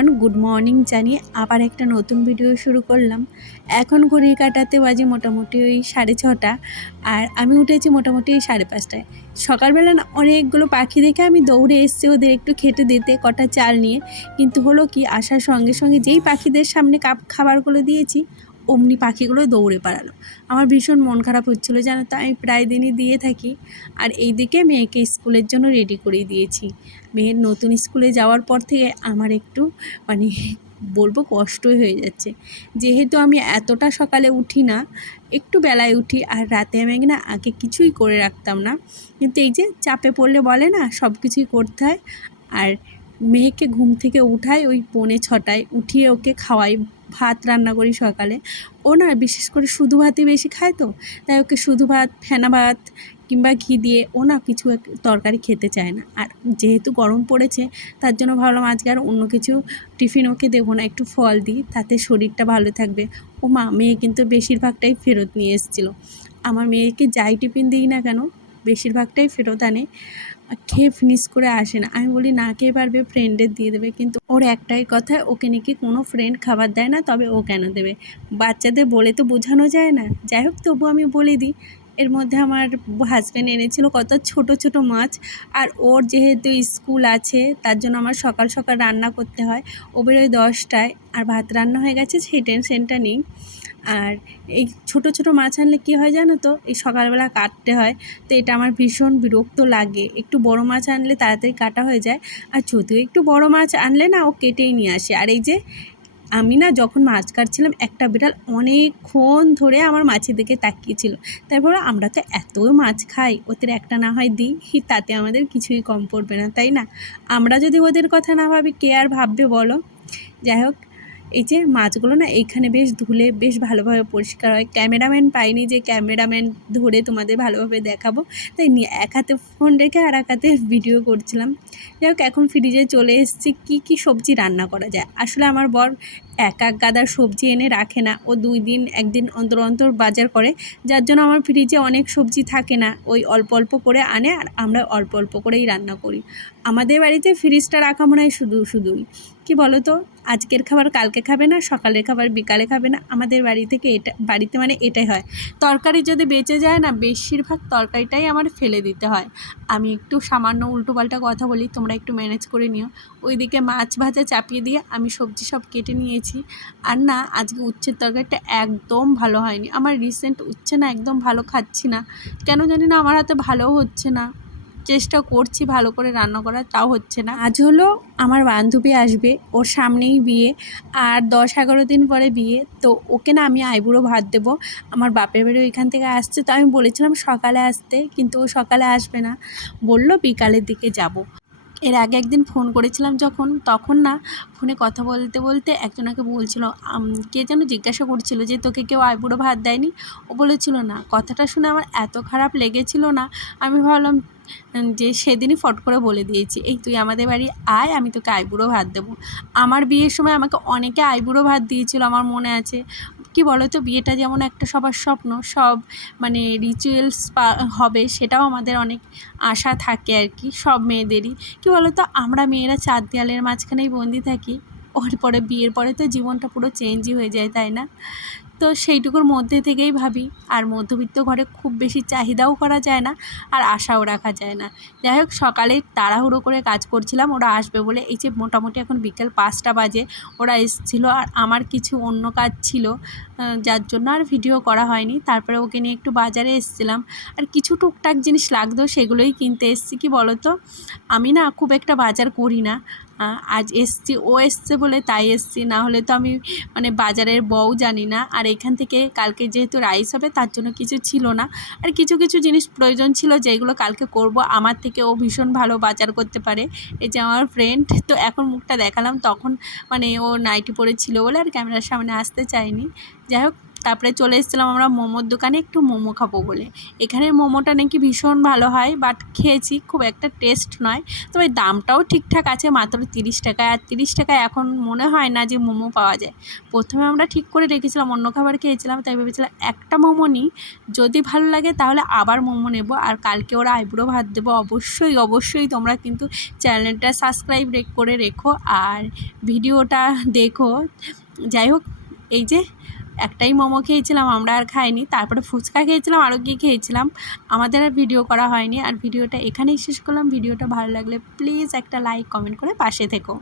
Everyone, good morning জানিয়ে আবার একটা নতুন ভিডিও শুরু করলাম। এখন ঘড়ির কাঁটাতে বাজে মোটামুটি ওই 6:30, আর আমি উঠেছি মোটামুটি 5:30টায়। সকালবেলা না অনেকগুলো পাখি দেখে আমি দৌড়ে এসেছি ওদের একটু খেতে দিতে, কটা চাল নিয়ে। কিন্তু হলো কি, আসার সঙ্গে সঙ্গে যেই পাখিদের সামনে খাবারগুলো দিয়েছি, অমনি পাখিগুলো দৌড়ে পালালো। আমার ভীষণ মন খারাপ হচ্ছিলো, জানো তো। আমি প্রায় দিনই দিয়ে থাকি। আর এইদিকে মেয়েকে স্কুলের জন্য রেডি করে দিয়েছি। মেয়ের নতুন স্কুলে যাওয়ার পর থেকে আমার একটু মানে বলবো কষ্টই হয়ে যাচ্ছে, যেহেতু আমি এতটা সকালে উঠি না, একটু বেলায় উঠি। আর রাতে আমি না আগে কিছুই করে রাখতাম না, কিন্তু এই যে চাপে পড়লে বলে না সব কিছুই করতে হয়। আর মেয়েকে ঘুম থেকে উঠাই ওই 5:45, উঠিয়ে ওকে খাওয়াই, ভাত রান্না করি সকালে। ও না বিশেষ করে শুধু ভাতই বেশি খায়, তো তাই ওকে শুধু ভাত, ফেনা ভাত কিংবা ঘি দিয়ে, ও না কিছু তরকারি খেতে চায় না। আর যেহেতু গরম পড়েছে, তার জন্য ভাবলাম আজকে আর অন্য কিছু টিফিন ওকে দেবো না, একটু ফল দিই, তাতে শরীরটা ভালো থাকবে। ও মা, মেয়ে কিন্তু বেশিরভাগটাই ফেরত নিয়ে এসেছিলো। আমার মেয়েকে যাই টিফিন দিই না কেন, বেশিরভাগটাই ফেরত আনে, খেয়ে ফিনিশ করে আসে না। আমি বলি না খেয়ে পারবে, ফ্রেন্ডের দিয়ে দেবে, কিন্তু ওর একটাই কথা, ওকে নাকি কোনো ফ্রেন্ড খাবার দেয় না, তবে ও কেন দেবে? বাচ্চাদের বলে তো বোঝানো যায় না। যাই হোক, তবু আমি বলে দিই। এর মধ্যে আমার হাজব্যান্ড এনেছিল কত ছোট ছোট মাছ, আর ওর যেহেতু স্কুল আছে তার জন্য আমার সকাল সকাল রান্না করতে হয়। ও বেরোয় 10টায়, আর ভাত রান্না হয়ে গেছে, সেই টেনশনটা নেই। আর এই ছোট ছোট মাছ আনলে কী হয় জানো তো, এই সকালবেলা কাটতে হয়, তো এটা আমার ভীষণ বিরক্ত লাগে। একটু বড় মাছ আনলে তাড়াতাড়ি কাটা হয়ে যায়, আর যদিও একটু বড় মাছ আনলে না ও কেটেই নিয়ে আসে। আর এই যে আমি না যখন মাছ কাটছিলাম, একটা বিড়াল অনেকক্ষণ ধরে আমার মাছের দিকে তাকিয়েছিল। তাই বলো, আমরা তো এত মাছ খাই, ওদের একটা না হয় দিই, তাতে আমাদের কিছুই কম পড়বে না, তাই না? আমরা যদি ওদের কথা না ভাবি, কে আর ভাববে বলো? যাই হোক, এই যে মাছগুলো না এইখানে বেশ ধুলে বেশ ভালোভাবে পরিষ্কার হয়। ক্যামেরাম্যান পাইনি যে ক্যামেরাম্যান ধরে তোমাদের ভালোভাবে দেখাবো, তাই নিয়ে এক হাতে ফোন রেখে আর এক হাতে ভিডিও করছিলাম। যাই হোক, এখন ফ্রিজে চলে এসেছি কী কী সবজি রান্না করা যায়। আসলে আমার বর এক গাদার সবজি এনে রাখে না, ও 2 দিন 1 দিন অন্তর অন্তর বাজার করে, যার জন্য আমার ফ্রিজে অনেক সবজি থাকে না। ওই অল্প অল্প করে আনে, আর আমরা অল্প অল্প করেই রান্না করি। আমাদের বাড়িতে ফ্রিজটা রাখা মনে হয় শুধুই কি বলো তো, আজকের খাবার কালকে খাবে না, সকালের খাবার বিকালে খাবে না। আমাদের বাড়িতে মানে এটাই হয়। তরকারি যদি বেঁচে যায় না, বেশিরভাগ তরকারিটাই আমার ফেলে দিতে হয়। আমি একটু সামান্য উল্টোপাল্টা কথা বলি, তোমরা একটু ম্যানেজ করে নিও। ওইদিকে মাছ ভাজা চাপিয়ে দিয়ে আমি সবজি সব কেটে নিয়েছি। আর না, আজকে উচ্ছের তরকারিটা একদম ভালো হয়নি। আমার রিসেন্ট উচ্ছে না একদম ভালো খাচ্ছি না, কেন জানি না, আমার হাতে ভালোও হচ্ছে না। চেষ্টা করছি ভালো করে রান্না করার, তাও হচ্ছে না। আজ হলো আমার বান্ধবী আসবে, ওর সামনেই বিয়ে, আর 10-11 দিন পরে বিয়ে। তো ওকে না আমি আইবুড়ো ভাত দেবো। আমার বাপের বাড়ি ওইখান থেকে আসছে, তো আমি বলেছিলাম সকালে আসতে, কিন্তু ও সকালে আসবে না, বললো বিকালের দিকে যাব। এর আগে একদিন ফোন করেছিলাম তখন না ফোনে কথা বলতে বলতে একজনাকে বলছিল, কে যেন জিজ্ঞাসা করছিল যে তোকে কেউ আইবুড়ো ভাত দেয়নি? ও বলেছিল না। কথাটা শুনে আমার এত খারাপ লেগেছিল না, আমি ভাবলাম যে সেদিনই ফট করে বলে দিয়েছি, এই তুই আমাদের বাড়ি আয়, আমি তোকে আইবুড়ো ভাত দেবো। আমার বিয়ের সময় আমাকে অনেকে আইবুড়ো ভাত দিয়েছিল, আমার মনে আছে। কি বলো তো, বিয়েটা যেমন একটা সবার স্বপ্ন, সব মানে রিচুয়ালস হবে, সেটাও আমাদের অনেক আশা থাকে আর কি, সব মেয়েদেরই। কি বলো তো, আমরা মেয়েরা 4 দেয়ালের মাঝখানেই বন্দি থাকি, ওর পরে বিয়ের পরে তো জীবনটা পুরো চেঞ্জই হয়ে যায়, তাই না? তো সেইটুকুর মধ্যে থেকেই ভাবি, আর মধ্যবিত্ত ঘরে খুব বেশি চাহিদাও করা যায় না, আর আশাও রাখা যায় না। যাই হোক, সকালে তাড়াহুড়ো করে কাজ করছিলাম ওরা আসবে বলে। এই যে মোটামুটি এখন বিকেল 5টা বাজে, ওরা এসেছিলো, আর আমার কিছু অন্য কাজ ছিল, যার জন্য আর ভিডিও করা হয়নি। তারপরে ওকে নিয়ে একটু বাজারে এসেছিলাম, আর কিছু টুকটাক জিনিস লাগতো, সেগুলোই কিনতে এসেছি। কি বলো তো, আমি না খুব একটা বাজার করি না, আজ এসছি, ও এসছে বলে তাই এসছি, না হলে তো আমি মানে বাজারের বউ জানি না। আর এখান থেকে কালকে যেহেতু রাইস হবে, তার জন্য কিছু ছিল না, আর কিছু কিছু জিনিস প্রয়োজন ছিল যেগুলো কালকে করব। আমার থেকে ও ভীষণ ভালো বাজার করতে পারে, এই যে আমার ফ্রেন্ড। তো এখন মুখটা দেখালাম, তখন মানে ও নাইটি পরে ছিল বলে আর ক্যামেরার সামনে আসতে চায়নি। যাই হোক, তারপরে চলে এসেছিলাম আমরা মোমোর দোকানে একটু মোমো খাবো বলে। এখানের মোমোটা নাকি ভীষণ ভালো হয়, বাট খেয়েছি, খুব একটা টেস্ট নয়, তবে দামটাও ঠিকঠাক আছে, মাত্র 30 টাকা। আর 30 টাকায় এখন মনে হয় না যে মোমো পাওয়া যায়। প্রথমে আমরা ঠিক করে রেখেছিলাম, অন্য খাবার খেয়েছিলাম, তাই ভেবেছিলাম একটা মোমো নিই, যদি ভালো লাগে তাহলে আবার মোমো নেব। আর কালকে ওরা আইবুড়ো ভাত দেবো। অবশ্যই তোমরা কিন্তু চ্যানেলটা সাবস্ক্রাইব করে রেখো আর ভিডিওটা দেখো। যাই হোক, এই যে একটাই মোমো খেয়েছিলাম আমরা, আর খাইনি। তারপরে ফুচকা খেয়েছিলাম, আরও কি খেয়েছিলাম, আমাদের আর ভিডিও করা হয়নি। আর ভিডিওটা এখানেই শেষ করলাম। ভিডিওটা ভালো লাগলে প্লিজ একটা লাইক কমেন্ট করে পাশে থেকো।